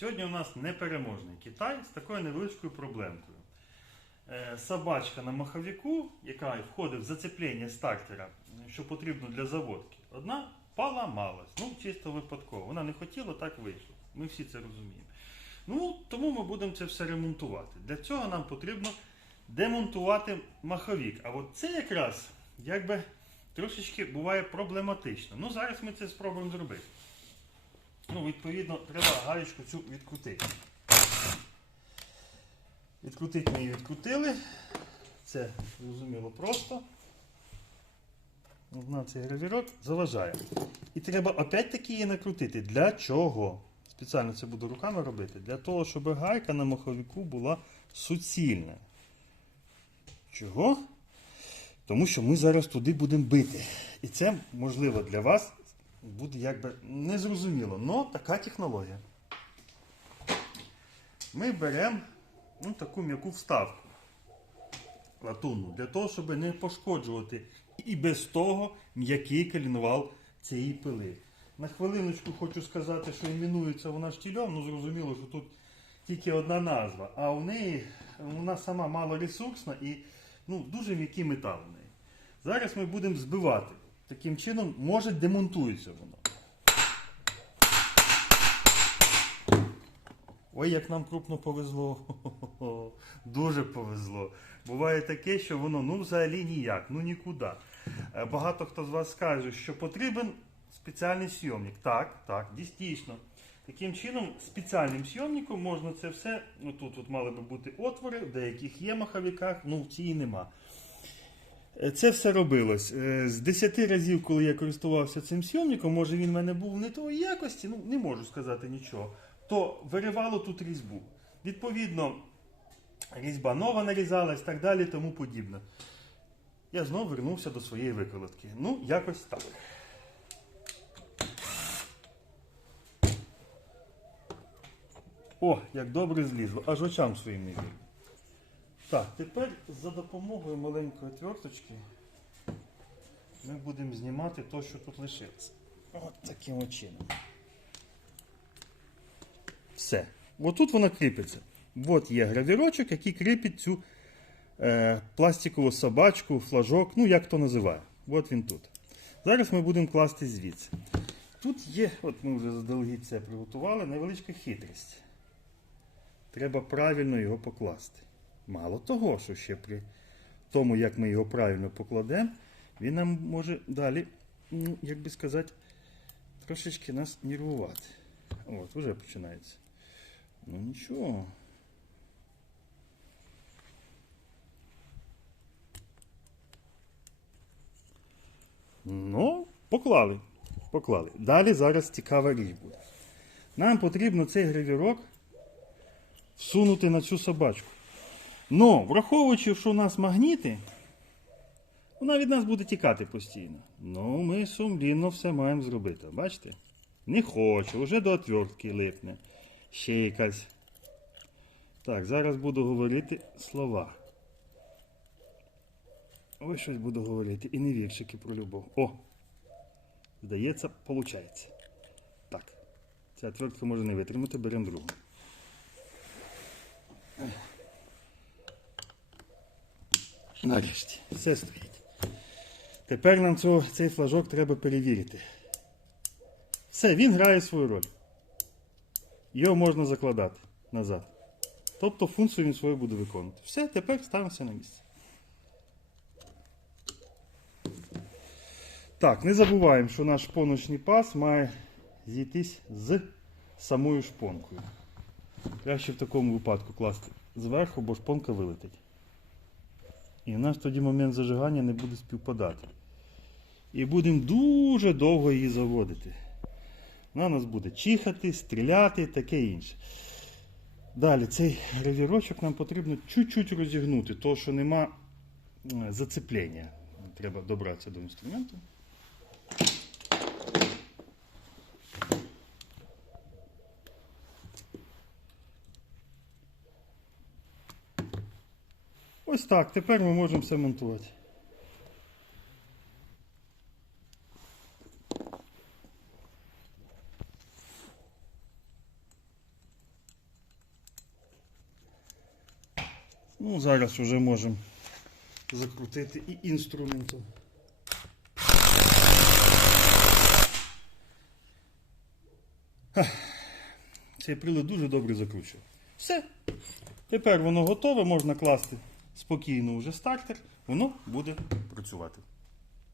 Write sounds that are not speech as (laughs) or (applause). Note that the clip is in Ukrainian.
Сьогодні у нас непереможний Китай з такою невеличкою проблемкою. Е, Собачка на маховіку, яка входить в зацеплення стартера, що потрібно для заводки, одна поламалась. Ну, чисто випадково. Вона не хотіла, так вийшло. Ми всі це розуміємо. Ну, тому ми будемо це все ремонтувати. Для цього нам потрібно демонтувати маховік. А от це якраз якби трошечки буває проблематично. Ну, зараз ми це спробуємо зробити. Ну, відповідно, треба гаєчку цю відкрутити. Відкрутити ми її відкрутили. Це зрозуміло просто. На цей гравірок заважає. І треба опять-таки її накрутити. Для чого? Спеціально це буду руками робити. Для того, щоб гайка на маховіку була суцільна. Чого? Тому що ми зараз туди будемо бити. І це, можливо, для вас буде якби незрозуміло. Но така технологія. Ми беремо ну, таку м'яку вставку латунну, для того, щоб не пошкоджувати і без того м'який калінвал цієї пили. На хвилиночку хочу сказати, що іменується вона штільом, ну зрозуміло, що тут тільки одна назва, а у неї вона сама малоресурсна і ну, дуже м'який метал в неї. Зараз ми будемо збивати. Таким чином, може демонтується воно. Ой, як нам крупно повезло. (laughs) Дуже повезло. Буває таке, що воно ну взагалі ніяк, ну нікуди. Е, Багато хто з вас скаже, що потрібен спеціальний сйомник. Так, так, дійсно. Таким чином, спеціальним сйомником можна це все. Ну тут от мали би бути отвори, в деяких є маховиках, ну в цій нема. Е, Це все робилось. Е, З 10 разів, коли я користувався цим сйомником, може він в мене був не тої якості, ну не можу сказати нічого, то виривало тут різьбу. Відповідно, різьба нова нарізалась, так далі, тому подібне. Я знову вернувся до своєї виколотки. Ну, якось так. О, як добре злізло, аж очам своїм не вірю. Так, тепер за допомогою маленької отверточки ми будемо знімати те, що тут лишилося. От таким чином. Все. От тут вона кріпиться. От є гравірочок, який кріпить цю е, пластикову собачку, флажок, ну як то називає. От він тут. Зараз ми будемо класти звідси. Тут є, от ми вже заздалегідь це приготували, невеличка хитрість. Треба правильно його покласти. Мало того, що ще при тому, як ми його правильно покладемо, він нам може далі, ну, як би сказати, трошечки нас нервувати. От, вже починається. Ну нічого. Ну, поклали. Поклали. Далі зараз цікава річ буде. Нам потрібно цей гравірок всунути на цю собачку. Ну, враховуючи, що у нас магніти, вона від нас буде тікати постійно. Ну, ми сумлінно все маємо зробити. Бачите? Не хочу, вже до отвертки липне. Ще якась. Так, зараз буду говорити слова. Ось щось буду говорити. І не віршики про любов. О! Здається, виходить. Так. Ця отвертка може не витримати, беремо другу. Нарешті, все стоїть. Тепер нам цього, цей флажок треба перевірити. Все, він грає свою роль. Його можна закладати назад. Тобто функцію він свою буде виконувати. Все, тепер ставимося на місце. Так, не забуваємо, що наш шпоночний пас має зійтись з самою шпонкою. Краще в такому випадку класти зверху, бо шпонка вилетить. І в нас тоді момент зажигання не буде співпадати. І будемо дуже довго її заводити. Вона нас буде чихати, стріляти, таке інше. Далі цей ревірочок нам потрібно чуть-чуть розігнути, тому що нема е, зацеплення. Треба добратися до інструменту. Ось так, тепер ми можемо все монтувати. Ну, Зараз вже можемо закрутити і інструментом. Цей прилад дуже добре закручує. Все. Тепер воно готове, можна класти спокійно вже стартер, воно буде працювати.